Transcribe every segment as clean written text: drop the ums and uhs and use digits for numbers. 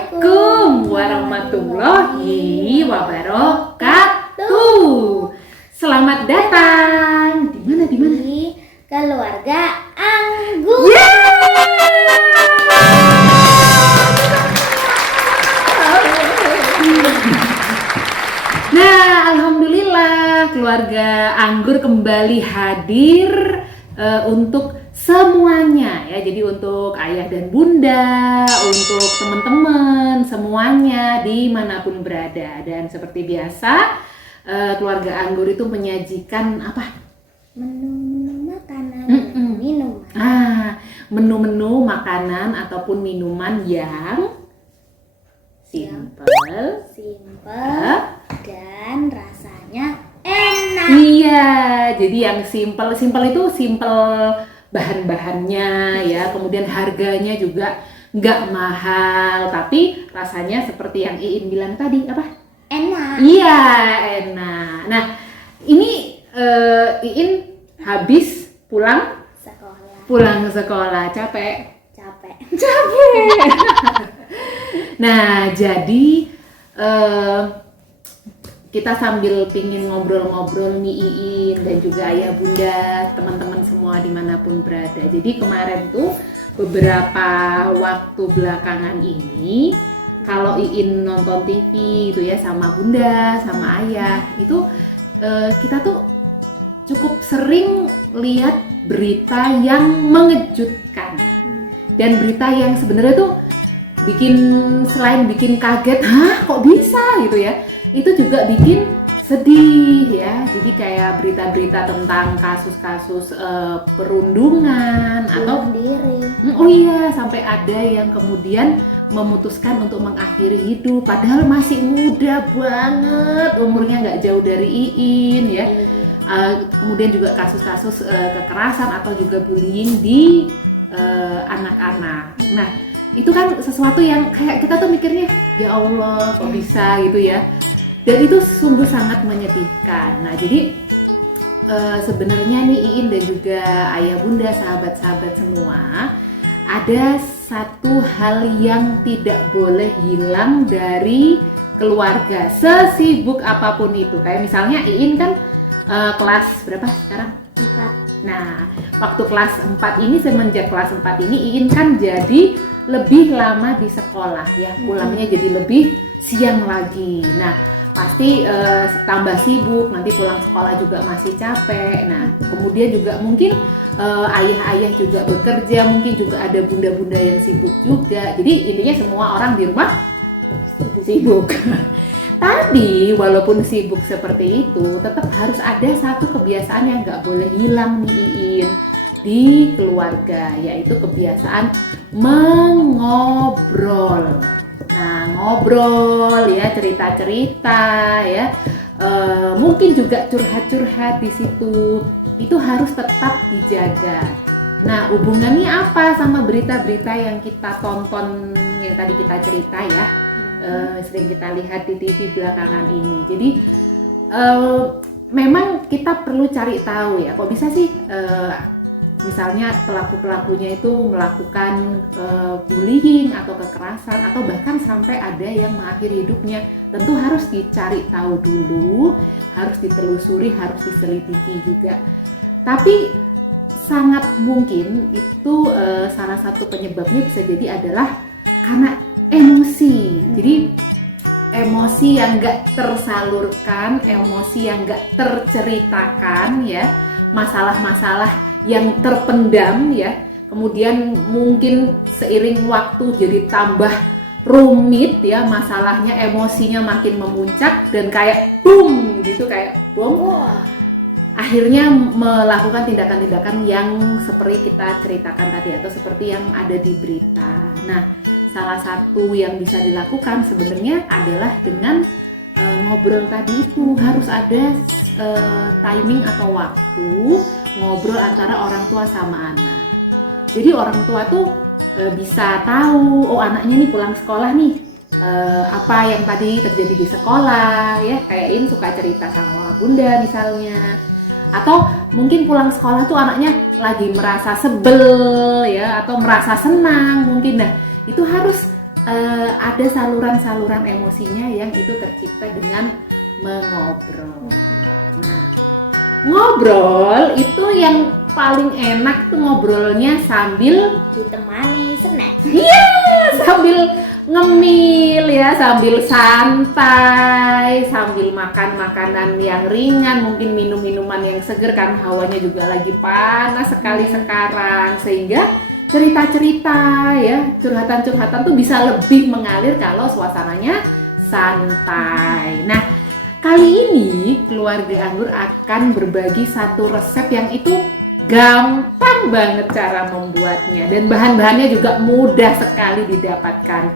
Assalamualaikum warahmatullahi wabarakatuh. Selamat datang. Di mana? Di keluarga Anggur. Nah, alhamdulillah keluarga Anggur kembali hadir untuk semuanya ya. Jadi untuk ayah dan bunda, untuk teman-teman semuanya dimanapun berada. Dan seperti biasa keluarga Anggur itu menyajikan apa? Menu-menu makanan, minuman. Menu-menu makanan ataupun minuman yang simple, dan rasanya enak. Iya, jadi yang simple itu simple bahan-bahannya ya, kemudian harganya juga nggak mahal, tapi rasanya seperti yang Iin bilang tadi apa? Enak. Iya, enak. Nah, ini Iin habis pulang sekolah, capek. Nah, jadi kita sambil pingin ngobrol-ngobrol nih Iin dan juga ayah bunda, teman-teman semua dimanapun berada. Jadi kemarin tuh beberapa waktu belakangan ini, kalau Iin nonton TV itu ya sama bunda, sama ayah, itu kita tuh cukup sering lihat berita yang mengejutkan. Dan berita yang sebenarnya tuh selain bikin kaget, kok bisa gitu ya, itu juga bikin sedih ya. Jadi kayak berita-berita tentang kasus-kasus perundungan atau diri. Sampai ada yang kemudian memutuskan untuk mengakhiri hidup padahal masih muda banget, umurnya nggak jauh dari Iin ya. Kemudian juga kasus-kasus kekerasan atau juga bullying di anak-anak. Nah, itu kan sesuatu yang kayak kita tuh mikirnya, ya Allah kok bisa gitu ya. Dan itu sungguh sangat menyedihkan. Nah, jadi sebenarnya nih Iin dan juga ayah bunda, sahabat-sahabat semua, ada satu hal yang tidak boleh hilang dari keluarga sesibuk apapun itu. Kayak misalnya Iin kan kelas berapa sekarang? 4. Nah, waktu kelas 4 ini, semenjak kelas 4 ini Iin kan jadi lebih lama di sekolah ya, pulangnya jadi lebih siang lagi. Nah, pasti tambah sibuk, nanti pulang sekolah juga masih capek. Nah, kemudian juga mungkin ayah-ayah juga bekerja, mungkin juga ada bunda-bunda yang sibuk juga. Jadi intinya semua orang di rumah sibuk. Tapi walaupun sibuk seperti itu, tetap harus ada satu kebiasaan yang nggak boleh hilang nih Iin di keluarga, yaitu kebiasaan mengobrol. Nah, ngobrol ya, cerita-cerita ya, mungkin juga curhat-curhat di situ. Itu harus tetap dijaga. Nah, hubungannya apa sama berita-berita yang kita tonton, yang tadi kita cerita ya, sering kita lihat di TV belakangan ini. Jadi memang kita perlu cari tahu ya, kok bisa sih misalnya pelaku-pelakunya itu melakukan bullying atau kekerasan atau bahkan sampai ada yang mengakhiri hidupnya. Tentu harus dicari tahu dulu, harus ditelusuri, harus diselidiki juga. Tapi sangat mungkin itu salah satu penyebabnya bisa jadi adalah karena emosi. Jadi emosi yang nggak tersalurkan, emosi yang nggak terceritakan ya, masalah-masalah yang terpendam ya, kemudian mungkin seiring waktu jadi tambah rumit ya masalahnya, emosinya makin memuncak dan kayak boom gitu, kayak bom. Akhirnya melakukan tindakan-tindakan yang seperti kita ceritakan tadi atau seperti yang ada di berita. Nah, salah satu yang bisa dilakukan sebenarnya adalah dengan ngobrol tadi itu. Harus ada timing atau waktu ngobrol antara orang tua sama anak. Jadi orang tua tuh bisa tahu, oh anaknya nih pulang sekolah nih, apa yang tadi terjadi di sekolah ya, kayak ini suka cerita sama bunda misalnya. Atau mungkin pulang sekolah tuh anaknya lagi merasa sebel ya, atau merasa senang mungkin. Nah, itu harus ada saluran-saluran emosinya yang itu tercipta dengan mengobrol. Nah, ngobrol itu yang paling enak tuh ngobrolnya sambil Ditemani snack. sambil ngemil ya, sambil santai, sambil makan makanan yang ringan, mungkin minum minuman yang seger karena hawanya juga lagi panas sekali sekarang, sehingga cerita-cerita ya, curhatan-curhatan tuh bisa lebih mengalir kalau suasananya santai. Nah, kali ini keluarga Anggur akan berbagi satu resep yang itu gampang banget cara membuatnya dan bahan-bahannya juga mudah sekali didapatkan.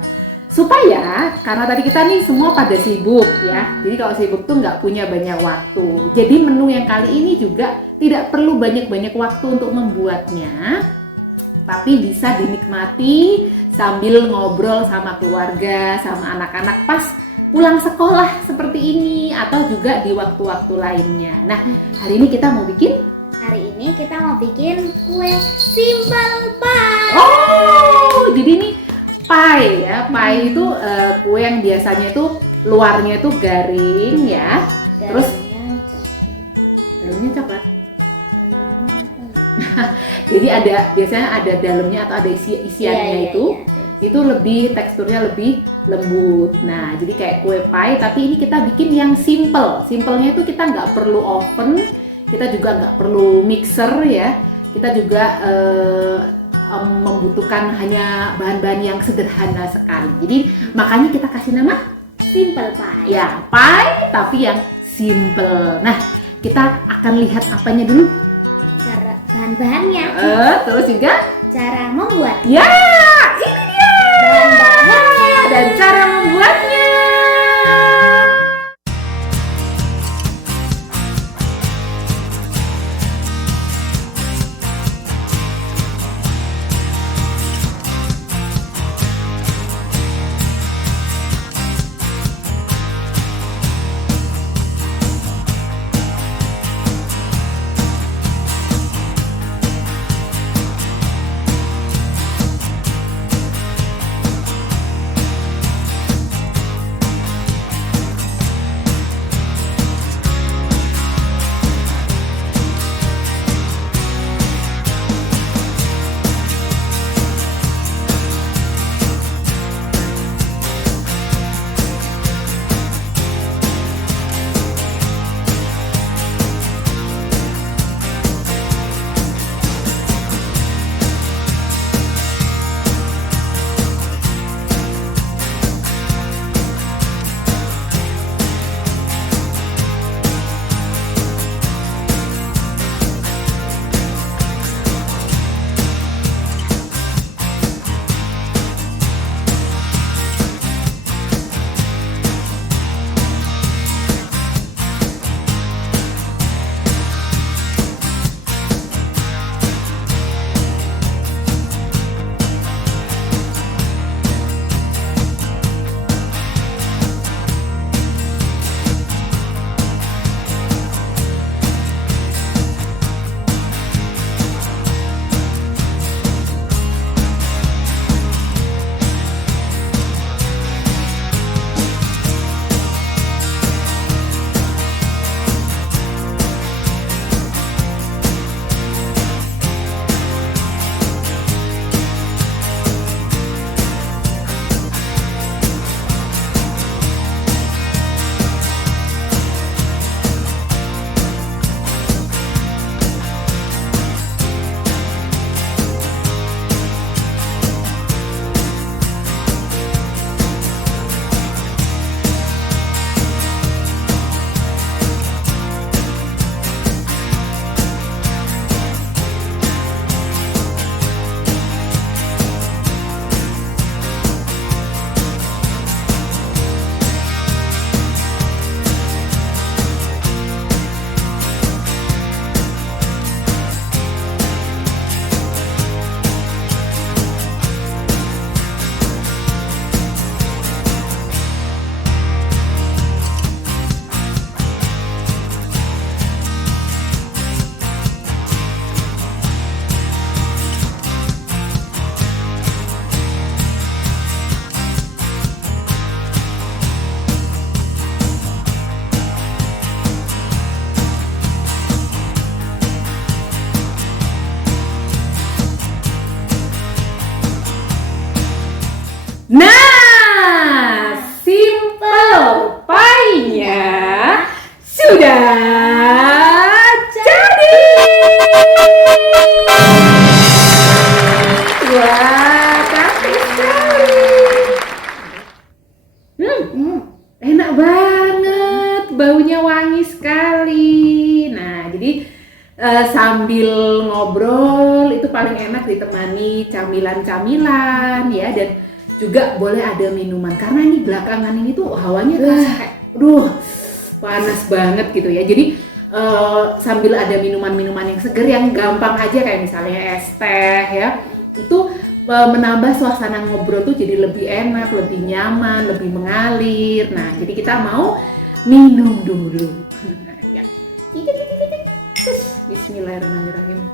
Supaya, karena tadi kita nih semua pada sibuk ya, jadi kalau sibuk tuh nggak punya banyak waktu. Jadi menu yang kali ini juga tidak perlu banyak-banyak waktu untuk membuatnya, tapi bisa dinikmati sambil ngobrol sama keluarga, sama anak-anak pas pulang sekolah seperti ini, atau juga di waktu-waktu lainnya. Nah, hari ini kita mau bikin kue simple pie. Oh, jadi ini pie ya. Pie itu kue yang biasanya itu luarnya itu garing ya. Terus dalamnya coklat. Jadi biasanya ada dalamnya atau ada isiannya itu lebih teksturnya lebih lembut. Nah, jadi kayak kue pie, tapi ini kita bikin yang simple. Simpelnya itu kita nggak perlu oven, kita juga nggak perlu mixer ya. Kita juga membutuhkan hanya bahan-bahan yang sederhana sekali. Jadi makanya kita kasih nama Simple pie. ya, pie tapi yang simple. Nah, kita akan lihat apanya dulu. Cara bahan-bahannya. Terus juga Cara membuat ya, ini dia bahan-bahannya. dan cara membuatnya. wangi sekali. Nah, jadi sambil ngobrol itu paling enak ditemani camilan-camilan ya, dan juga boleh ada minuman karena ini belakangan ini tuh hawanya kayak panas banget gitu ya. Jadi sambil ada minuman-minuman yang seger yang gampang aja kayak misalnya es teh ya, itu menambah suasana ngobrol tuh jadi lebih enak, lebih nyaman, lebih mengalir. Nah, jadi kita mau minum dulu. Ya. Bismillahirrahmanirrahim.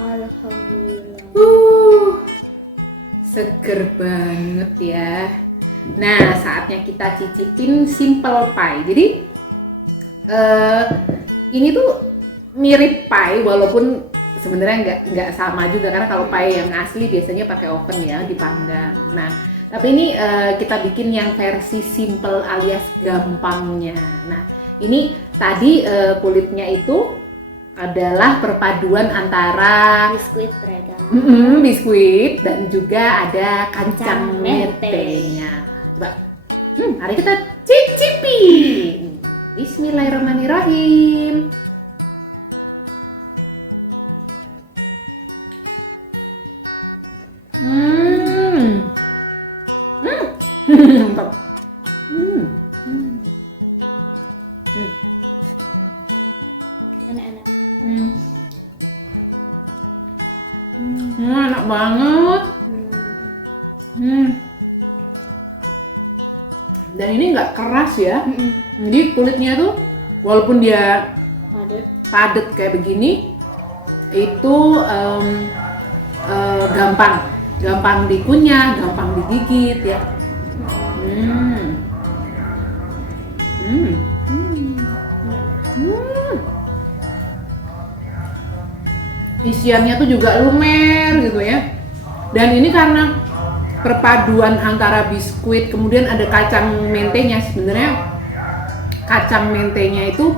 Alhamdulillah. Seger banget ya. Nah, saatnya kita cicipin simple pie. Jadi ini tuh mirip pie walaupun sebenarnya nggak sama juga, karena kalau pie yang asli biasanya pakai oven ya, dipanggang. Nah, tapi ini kita bikin yang versi simple alias gampangnya. Nah, ini tadi kulitnya itu adalah perpaduan antara Biskuit beragam. biskuit dan juga ada kacang Kacang mete. metenya. Coba, mari kita cicipin. Bismillahirrahmanirrahim. Mantap. Enak-enak. Enak banget. Dan ini nggak keras ya. Jadi kulitnya tuh walaupun dia padat kayak begini, itu gampang dikunyah, gampang digigit ya. Isiannya tuh juga lumer gitu ya. Dan ini karena perpaduan antara biskuit kemudian ada kacang mentenya, sebenarnya kacang mentenya itu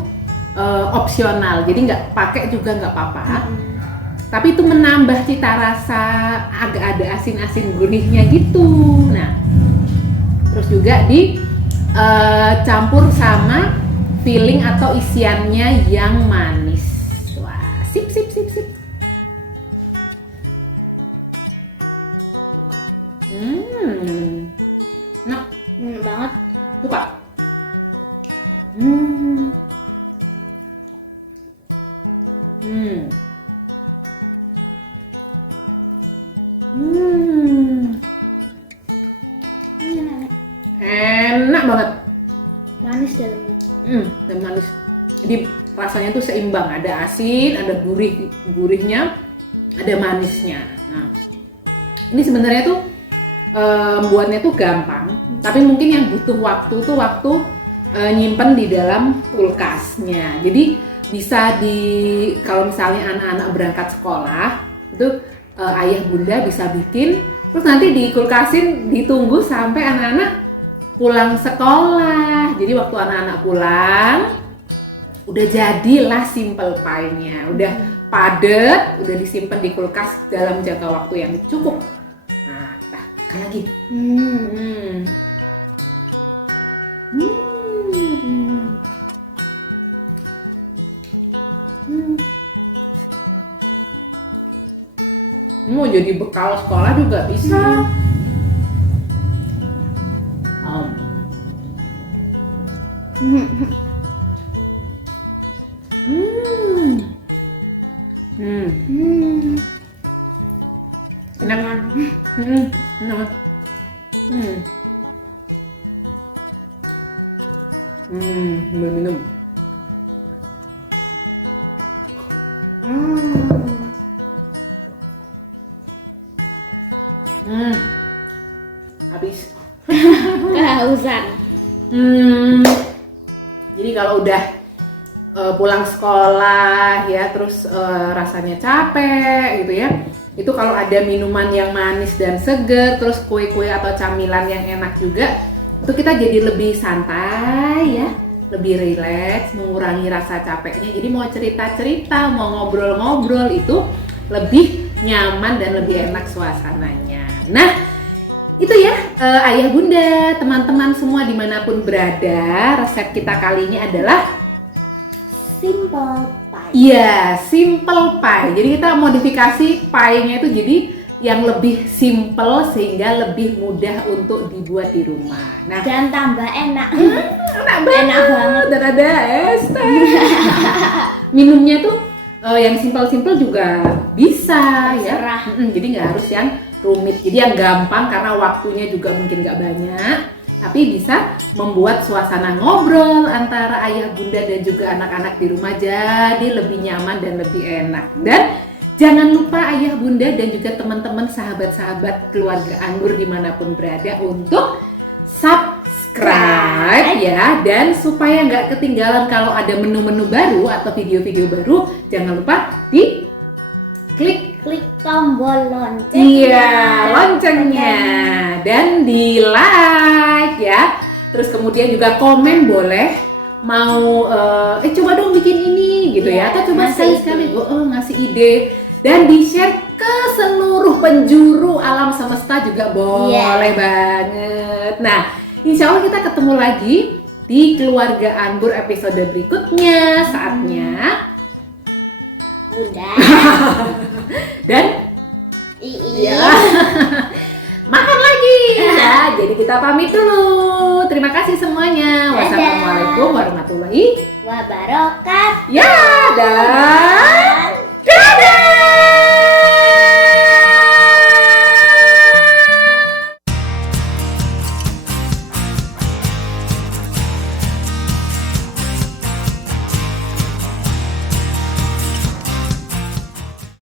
opsional, jadi nggak pakai juga nggak apa-apa. Tapi itu menambah cita rasa, agak ada asin-asin gurihnya gitu. Nah, terus juga dicampur sama filling atau isiannya yang manis. Wah, sip. Nah, banget. suka. Enak banget. Manis dalamnya. Dan manis. Jadi rasanya tuh seimbang, ada asin, ada gurihnya, ada manisnya. Nah, ini sebenarnya tuh buatnya tuh gampang, tapi mungkin yang butuh waktu tuh nyimpen di dalam kulkasnya. Jadi bisa kalau misalnya anak-anak berangkat sekolah itu ayah bunda bisa bikin, terus nanti dikulkasin, ditunggu sampai anak-anak pulang sekolah. Jadi waktu anak-anak pulang udah jadilah simple pie-nya, udah padet, udah disimpan di kulkas dalam jangka waktu yang cukup. Nah, makan lagi. Mau jadi bekal sekolah juga bisa. Enak. Enak. Minum. Habis. Kehausan. Jadi kalau udah pulang sekolah ya, terus rasanya capek gitu ya, itu kalau ada minuman yang manis dan seger, terus kue-kue atau camilan yang enak juga, itu kita jadi lebih santai ya, lebih rileks, mengurangi rasa capeknya. Jadi mau cerita-cerita, mau ngobrol-ngobrol itu lebih nyaman dan lebih enak suasananya. Nah, itu ya ayah bunda, teman-teman semua dimanapun berada, resep kita kali ini adalah Simple pie. iya, simple pie. Jadi kita modifikasi pie-nya itu jadi yang lebih simple sehingga lebih mudah untuk dibuat di rumah. Nah, Dan tambah enak. enak banget dan ada es teh. Minumnya tuh yang simple-simple juga bisa ya. Terserah. Jadi nggak harus yang rumit. Jadi yang gampang karena waktunya juga mungkin nggak banyak. Tapi bisa membuat suasana ngobrol antara ayah bunda dan juga anak-anak di rumah jadi lebih nyaman dan lebih enak. Dan jangan lupa ayah bunda dan juga teman-teman sahabat-sahabat keluarga anggur dimanapun berada untuk subscribe ya. Dan supaya nggak ketinggalan kalau ada menu-menu baru atau video-video baru, jangan lupa di klik tombol lonceng. iya, loncengnya dan di like ya. Terus kemudian juga komen boleh mau coba dong bikin ini gitu ya, atau coba sekali-sekali ngasih ide dan di-share ke seluruh penjuru alam semesta juga boleh banget. Nah, insya Allah kita ketemu lagi di Keluarga Anggur episode berikutnya. Saatnya Udah. dan Iya. makan lagi ya. Jadi kita pamit dulu. Terima kasih semuanya. Dadah. Wassalamualaikum warahmatullahi Wabarakatuh. ya. Dah.